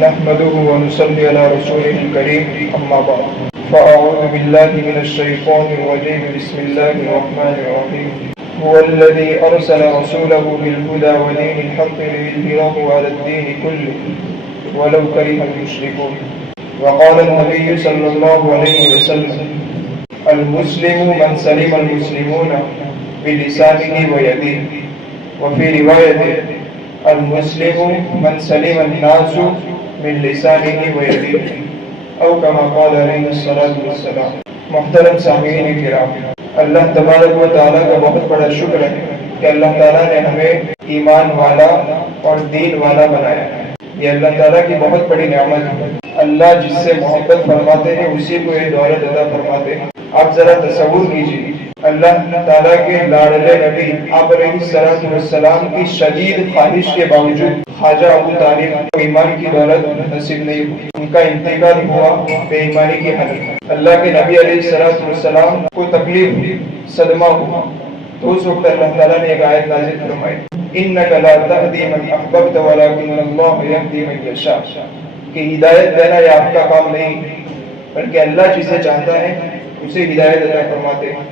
نحمده ونصلي على رسوله الكريم أما بعد فأعوذ بالله من الشيطان الرجيم بسم الله الرحمن الرحيم هو الذي أرسل رسوله بالهدى ودين الحق ليظهره على الدين كله ولو كره المشركون وقال النبي صلى الله عليه وسلم المسلم من سلم المسلمون بلسانه ويده وفي رواية المسلم من سلم الناس من لسانه ويده او كما قال علیہ الصلوۃ والسلام۔ محترم سامعین کرام، اللہ تبارک و تعالیٰ کا بہت بڑا شکر ہے کہ اللہ تعالیٰ نے ہمیں ایمان والا اور دین والا بنایا ہے۔ یہ اللہ تعالیٰ کی بہت بڑی نعمت ہے۔ اللہ جس سے محبت فرماتے ہیں اسی کو یہ دولت عطا فرماتے ہیں۔ آپ ذرا تصور کیجیے، اللہ تعالیٰ کے لاڈلے نبی آپ علیہ السلام کی شدید خواہش کے باوجود خواجہ ابو طالب کو ایمان کی دولت نصیب نہیں ہوئی، ان کا انتقال ہوا بے ایمانی کی حالت۔ اللہ کے نبی علیہ السلام کو تکلیف ہوئی، صدمہ ہوا، تو اس وقت اللہ تعالیٰ نے ایک آیت نازل فرمائی، انک لا تہدی من احببت ولکن اللہ یہدی من یشاء، کہ ہدایت دینا یہ آپ کا کام نہیں بلکہ اللہ جسے چاہتا ہے اسے ہدایت عطا فرماتے ہیں۔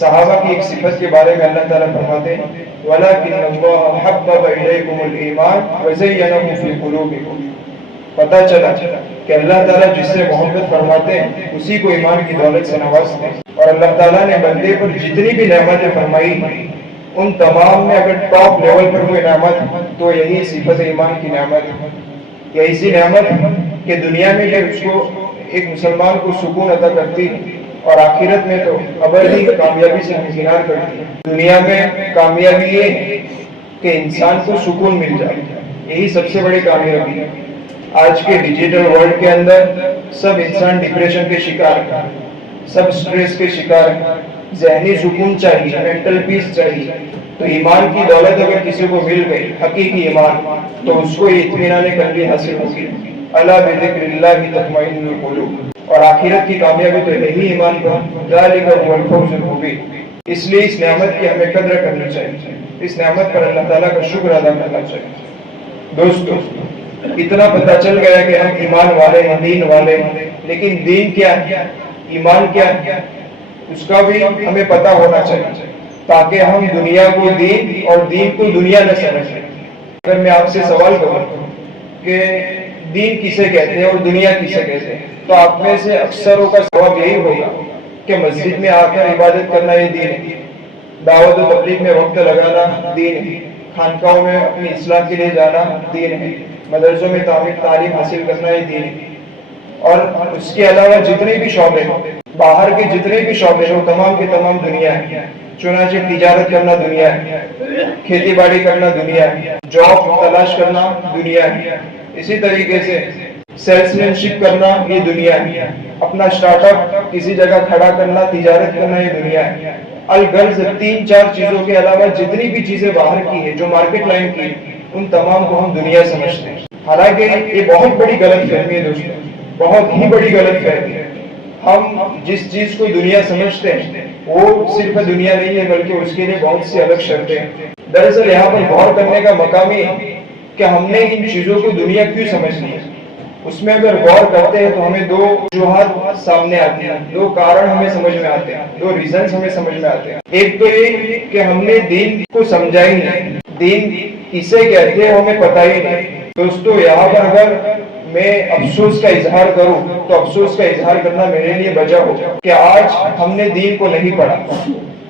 صحابہ کی ایک صفت کے بارے میں اللہ تعالیٰ فرماتے ہیں وَلَكِنَّ اللَّهَ حَبَّبَ إِلَيْكُمُ الْإِيمَانَ وَزَيَّنَهُ فِي قُلُوبِكُمْ۔ پتہ چلا کہ اللہ تعالیٰ جس سے محبت فرماتے ہیں اسی کو ایمان کی دولت سے نوازتے ہیں، اور اللہ تعالیٰ نے بندے پر جتنی بھی نعمتیں فرمائی ان تمام میں اگر ٹاپ لیول پر کوئی نعمت تو یہی صفت ایمان کی نعمت ہے۔ یہ ایسی نعمت کہ دنیا میں بھی اس کو ایک مسلمان کو سکون عطا کرتی اور آخرت میں تو ابدی کامیابی سے ہمکنار کرتی ہے۔ دنیا میں کامیابی یہ ہے کہ انسان کو سکون مل جائے، یہی سب سے بڑی کامیابی ہے۔ آج کے ڈیجیٹل ورلڈ کے اندر سب انسان ڈپریشن کے شکار ہیں، سب سٹریس کے شکار ہیں، ذہنی سکون چاہیے، مینٹل پیس چاہیے۔ تو ایمان کی دولت اگر کسی کو مل گئی، حقیقی ایمان، تو اس کو یہ اطمینان قلبی حاصل ہوگی۔ الا بذکر اللہ تطمئن القلوب، اور آخرت کی کامیابی تو یہی ایمان پر، ذالک هو الفوز المبین۔ اس لیے اس نعمت کی ہمیں قدر کرنی چاہیے، اس نعمت پر اللہ تعالیٰ کا شکر ادا کرنا چاہیے۔ دوستو، اتنا پتہ چل گیا کہ ہم ایمان والے ہیں، دین والے ہیں، لیکن دین کیا ہے، ایمان کیا ہے، اس کا بھی ہمیں پتہ ہونا چاہیے تاکہ ہم دنیا کو دین اور دین کو دنیا نہ سمجھیں۔ اگر میں آپ سے سوال کروں کہ دین کسے کہتے ہیں اور دنیا کسے کہتے ہیں، تو آپ میں سے اکثروں کا جواب یہی ہوگا کہ مسجد میں آ کر عبادت کرنا یہ دین ہے، دعوت و تبلیغ میں وقت لگانا دین ہے، خانقاہوں میں اپنی اصلاح کے لیے جانا دین ہے، مدرسوں میں تعلیم حاصل کرنا یہ دین ہے، اور اس کے علاوہ جتنے بھی شعبے ہیں، باہر کے جتنے بھی شعبے ہیں وہ تمام کے تمام دنیا ہے۔ چنانچہ تجارت کرنا دنیا ہے، کھیتی باڑی کرنا دنیا ہے، جاب تلاش کرنا دنیا ہے، اسی طریقے سے سیلس مین شپ کرنا یہ دنیا ہے، اپنا سٹارٹ اپ کسی جگہ کھڑا کرنا، تجارت کرنا یہ دنیا ہے۔ الغرض 3-4 چیزوں کے علاوہ جتنی بھی چیزیں باہر کی ہیں جو مارکیٹ لائن کی، ان تمام کو ہم دنیا سمجھتے ہیں۔ حالانکہ یہ بہت بڑی غلط فہمی ہے دوستوں، بہت ہی بڑی غلط فہمی ہے۔ ہم جس چیز کو دنیا سمجھتے ہیں وہ صرف دنیا نہیں ہے بلکہ اس کے لیے بہت سی الگ شرطیں ہیں۔ دراصل یہاں پر غور کرنے کا مقام یہ ہے کہ ہم نے ان چیزوں کو دنیا کیوں سمجھنی ہے۔ اس میں اگر غور کرتے ہیں تو ہمیں 2 وجوہات سامنے آتی ہیں، 2 کارن ہمیں سمجھ میں آتے ہیں، 2 ریزنز ہمیں سمجھ میں آتے ہیں۔ ایک تو یہ کہ ہم نے دین کو سمجھا ہی نہیں، دین کسے کہتے ہیں ہمیں پتہ ہی نہیں۔ دوستو، یہاں پر اگر میں افسوس کا اظہار کروں تو افسوس کا اظہار کرنا میرے لیے وجہ ہو کہ آج ہم نے دین کو نہیں پڑھا،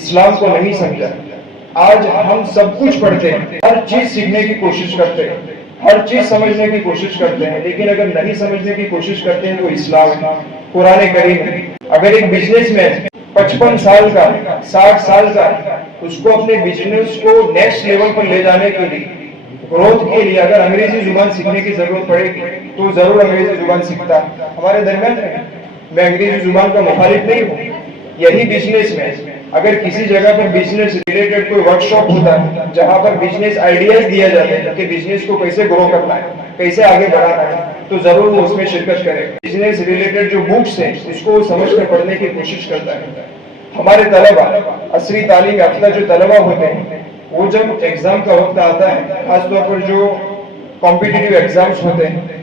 اسلام کو نہیں سمجھا۔ آج ہم سب کچھ پڑھتے ہیں، ہر چیز سیکھنے کی کوشش کرتے ہیں، ہر چیز سمجھنے کی کوشش کرتے ہیں، لیکن اگر نہیں سمجھنے کی کوشش کرتے ہیں تو اسلام ہے، قرآن کریم ہے۔ اگر ایک بزنس مین 55 سال کا 60 سال کا اس کو اپنے بزنس کو نیکسٹ لیول پر لے جانے کے لیے، گروتھ کے لیے اگر انگریزی زبان سیکھنے کی ضرورت پڑے گی تو ضرور انگریزی زبان سیکھتا ہے۔ ہمارے درمیان میں انگریزی زبان کا مخالف نہیں ہوں، یہی بزنس میں اگر کسی جگہ پر بزنس ریلیٹڈ کوئی ورک شاپ ہوتا ہے جہاں پر بزنس آئیڈیاز دیا جاتے ہیں کہ بزنس کو کیسے گرو کرنا ہے، کیسے آگے بڑھانا ہے، تو ضرور وہ اس میں شرکت کرے۔ بزنس ریلیٹڈ جو بکس ہیں اس کو سمجھ کر پڑھنے کی کوشش کرتا ہے۔ ہمارے طلبہ، عصری تعلیم یافتہ جو طلبہ ہوتے ہیں، وہ جب ایگزام کا وقت آتا ہے، خاص طور پر جو کمپیٹیٹیو ایگزامز ہوتے ہیں،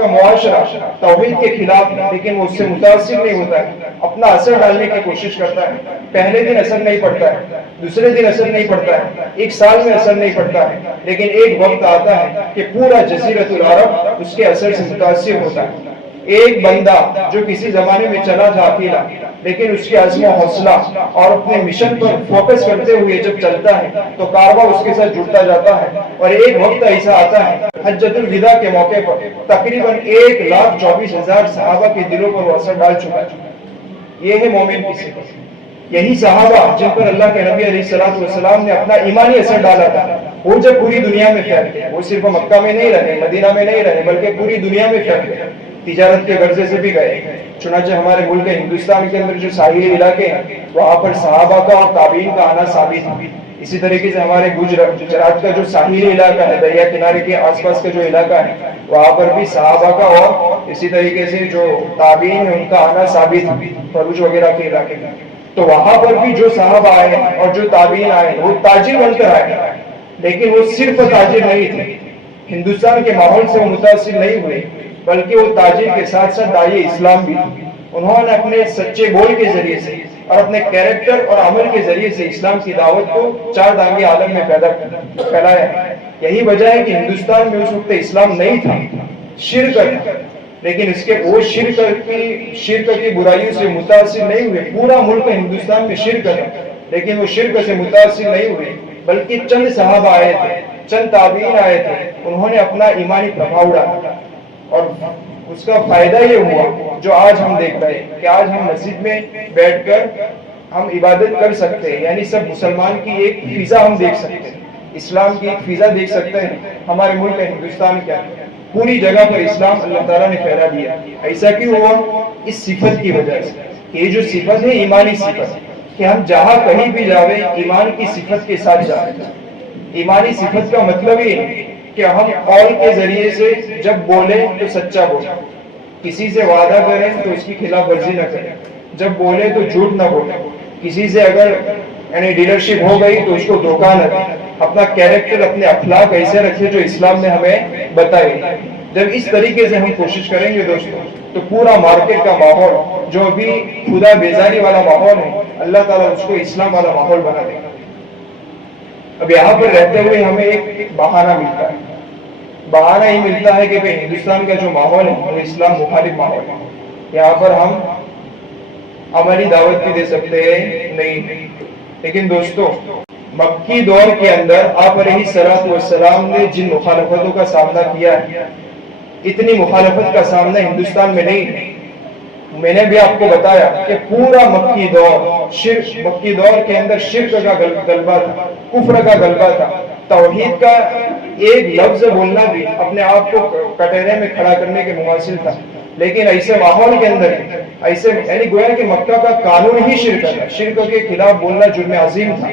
کا معاشرہ توحید کے خلاف ہے، لیکن وہ اس سے متاثر نہیں ہوتا ہے، اپنا اثر ڈالنے کی کوشش کرتا ہے۔ پہلے دن اثر نہیں پڑتا ہے، دوسرے دن اثر نہیں پڑتا ہے، ایک سال میں اثر نہیں پڑتا ہے، لیکن ایک وقت آتا ہے کہ پورا جزیرۃ العرب اس کے اثر سے متاثر ہوتا ہے۔ ایک بندہ جو کسی زمانے میں چلا تھا اکیلا، لیکن اس کے عزم و حوصلہ اور اپنے مشن پر فوکس کرتے ہوئے جب چلتا ہے تو کارواں اس کے ساتھ جڑتا جاتا ہے، اور ایک وقت ایسا آتا ہے حجۃ الوداع کے موقع پر تقریباً 1,24,000 صحابہ کے دلوں پر وہ اثر ڈال چکا ہے۔ یہ ہے مومن کی صفت۔ یہی صحابہ جن پر اللہ کے نبی علیہ السلام نے اپنا ایمانی اثر ڈالا تھا، وہ جب پوری دنیا میں پھیل گئے، وہ صرف مکہ میں نہیں رہے، مدینہ میں نہیں رہے، بلکہ پوری دنیا میں پھیل گئے، تجارت کے غرضے سے بھی گئے۔ چنانچہ ہمارے ملک ہندوستان کے اندر جو ساحلی علاقے ہیں وہاں پر صحابہ کا اور تابعین کا آنا ثابت ہے۔ اسی طریقے سے ہمارے گجرات کا جو ساحلی علاقہ ہے، دریا کنارے کے آس پاس کا جو علاقہ ہے، وہاں پر بھی صحابہ کا اور اسی طریقے سے جو تابعین ہیں ان کا آنا ثابت ہے، فروج وغیرہ کے علاقے میں۔ تو وہاں پر بھی جو صحابہ آئے اور جو تابعین آئے وہ تاجر بن کر آئے، لیکن وہ صرف تاجر نہیں تھے، ہندوستان کے ماحول سے وہ متاثر نہیں ہوئے، بلکہ وہ تاجر کے ساتھ ساتھ داعی اسلام بھی تھے۔ انہوں نے اپنے سچے بول کے ذریعے سے اور اپنے کیریکٹر اور عمل کے ذریعے سے اسلام کی دعوت کو چار دانگے عالم میں پھیلایا۔ یہی وجہ ہے کہ ہندوستان میں اس وقت اسلام نہیں تھا، شرک تھا، لیکن اس کے وہ شرک کی برائیوں سے متاثر نہیں ہوئے۔ پورا ملک ہندوستان میں شرک تھا، لیکن وہ شرک سے متاثر نہیں ہوئے، بلکہ چند صحابہ آئے تھے، چند تابعین آئے تھے، انہوں نے اپنا ایمانی پربھاؤ ڈالا، اور اس کا فائدہ یہ ہوا جو آج ہم دیکھ رہے ہیں کہ آج ہم مسجد میں بیٹھ کر ہم عبادت کر سکتے ہیں، یعنی سب مسلمان کی ایک فضا ہم دیکھ سکتے ہیں، اسلام کی ایک فضا دیکھ سکتے ہیں۔ ہمارے ملک ہندوستان کیا پوری جگہ پر اسلام اللہ تعالیٰ نے پھیلا دیا۔ ایسا کیوں ہوا؟ اس صفت کی وجہ سے۔ یہ جو صفت ہے ایمانی صفت، کہ ہم جہاں کہیں بھی جاویں ایمان کی صفت کے ساتھ جائیں۔ ایمانی صفت کا مطلب یہ ہے کہ ہم قول کے ذریعے سے جب بولیں تو سچا بولیں، کسی سے وعدہ کریں تو اس کی خلاف ورزی نہ کریں، جب بولیں تو جھوٹ نہ بولیں، کسی سے اگر یعنی ڈیلرشپ ہو گئی تو اس کو دھوکہ نہ دیں، اپنا کیریکٹر اپنے اخلاق ایسے رکھے جو اسلام نے ہمیں بتائے۔ جب اس طریقے سے ہم کوشش کریں گے دوستوں تو پورا مارکیٹ کا ماحول جو ابھی خدا بیزاری والا ماحول ہے، اللہ تعالیٰ اس کو اسلام والا ماحول بنا دے گا۔ اب یہاں پر رہتے ہوئے ہمیں ایک بہانہ ملتا ہے، بہانہ ہی ملتا ہے کہ ہندوستان کا جو ماحول ہے وہ اسلام مخالف ماحول ہے، یہاں پر ہم عملی دعوت بھی دے سکتے ہیں نہیں۔ لیکن دوستو مکی دور کے اندر آپ علیہ الصلوۃ والسلام نے جن مخالفتوں کا سامنا کیا ہے، اتنی مخالفت کا سامنا ہندوستان میں نہیں ہے۔ میں نے بھی آپ کو بتایا کہ پورا مکی دور کے اندر شرک کا غلبہ تھا، کفر کا غلبہ تھا، توحید کا ایک لفظ بولنا بھی اپنے آپ کو کٹہرے میں کھڑا کرنے کے مماثل تھا۔ لیکن ایسے ماحول کے اندر ایسے یعنی گویا کہ مکہ کا قانون ہی شرک تھا، شرک کے خلاف بولنا جرم عظیم تھا۔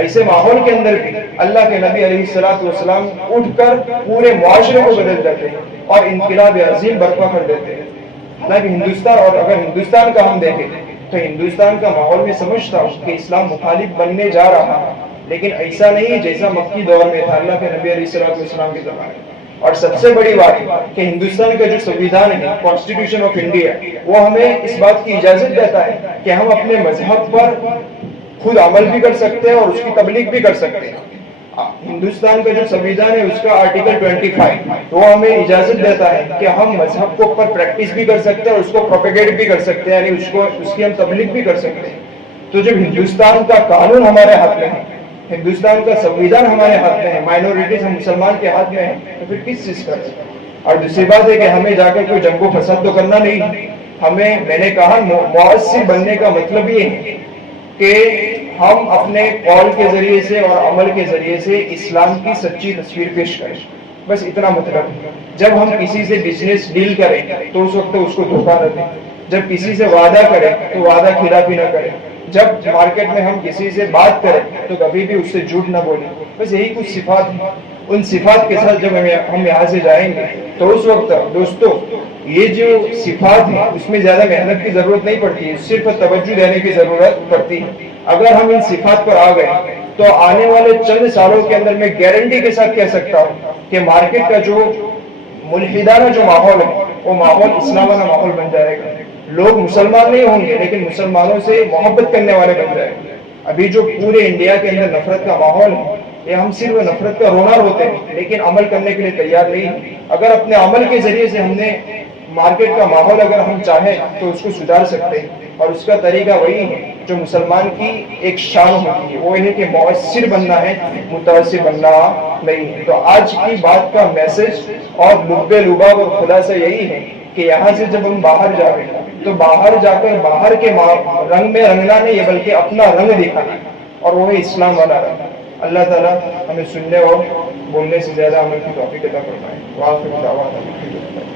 ایسے ماحول کے اندر بھی اللہ کے نبی علیہ الصلوۃ والسلام اٹھ کر پورے معاشرے کو بدل دیتے ہیں اور انقلاب عظیم برپا کر دیتے ہیں۔ حالانکہ ہندوستان، اور اگر ہندوستان کا ہم دیکھیں تو ہندوستان کا ماحول میں سمجھتا ہوں کہ اسلام مخالف بننے جا رہا ہے، لیکن ایسا نہیں جیسا مکی دور میں تھا اللہ کے نبی علیہ الصلوۃ والسلام کے زمانے میں۔ اور سب سے بڑی بات کہ ہندوستان کا جو سنویدھان ہے، کانسٹیٹیوشن آف انڈیا، وہ ہمیں اس بات کی اجازت دیتا ہے کہ ہم اپنے مذہب پر خود عمل بھی کر سکتے ہیں اور اس کی تبلیغ بھی کر سکتے ہیں۔ ہندوستان کا جو سنویدھان ہے اس کا آرٹیکل 25 وہ ہمیں اجازت دیتا ہے کہ ہم مذہب کو پر پریکٹس بھی کر سکتے ہیں اور اس کو پروپیگیٹ بھی کر سکتے ہیں، یعنی اس کی ہم تبلیغ بھی کر سکتے ہیں۔ تو جب ہندوستان کا قانون ہمارے ہاتھ میں ہے، ہندوستان کا سنویدھان ہمارے ہاتھ میں ہے، مائنورٹیز ہم مسلمان کے ہاتھ میں ہے، تو پھر کس چیز کا ہے؟ اور دوسری بات ہے کہ ہمیں جا کر کوئی جنگ و فساد تو کرنا نہیں، ہمیں میں نے کہا مؤثر بننے کا مطلب یہ ہے کہ ہم اپنے قول کے ذریعے سے اور عمل کے ذریعے سے اسلام کی سچی تصویر پیش کریں، بس اتنا مطلب ہے۔ جب ہم کسی سے بزنس ڈیل کریں تو اس وقت اس کو دھوکہ نہ دیں، جب کسی سے وعدہ کریں تو وعدہ خلافی نہ کریں، جب مارکیٹ میں ہم کسی سے بات کریں تو کبھی بھی اس سے جھوٹ نہ بولیں۔ بس یہی کچھ صفات ہیں، ان صفات کے ساتھ جب ہم یہاں سے جائیں گے تو اس وقت دوستو یہ جو صفات ہیں اس میں زیادہ محنت کی ضرورت نہیں پڑتی ہے، صرف توجہ دینے کی ضرورت پڑتی ہے۔ اگر ہم ان صفات پر آ گئے تو آنے والے چند سالوں کے اندر میں گارنٹی کے ساتھ کہہ سکتا ہوں کہ مارکیٹ کا جو ملحدانہ جو ماحول ہے وہ ماحول اسلامانہ ماحول بن جائے گا. لوگ مسلمان نہیں ہوں گے لیکن مسلمانوں سے محبت کرنے والے بن جائیں گے. ابھی جو پورے انڈیا کے اندر نفرت کا ماحول ہے یہ ہم صرف نفرت کا رونا روتے ہیں لیکن عمل کرنے کے لیے تیار نہیں ہیں. اگر اپنے عمل کے ذریعے سے ہم نے مارکیٹ کا ماحول اگر ہم چاہیں تو اس کو سدھار سکتے ہیں اور اس کا طریقہ وہی ہے جو مسلمان کی ایک شان ہوتی ہے, وہ ہے کہ مؤثر بننا ہے, متاثر بننا نہیں ہے. تو آج کی بات کا میسج اور لب لباب اور خلاصہ یہی ہے کہ یہاں سے جب ہم باہر جائیں تو باہر جا کر باہر کے رنگ میں رنگنا نہیں ہے بلکہ اپنا رنگ دکھانا اور وہ ہے اسلام والا رنگ. اللہ تعالیٰ ہمیں سننے اور بولنے سے زیادہ عمل کی توفیق عطا فرمائے. وآخر دعوانا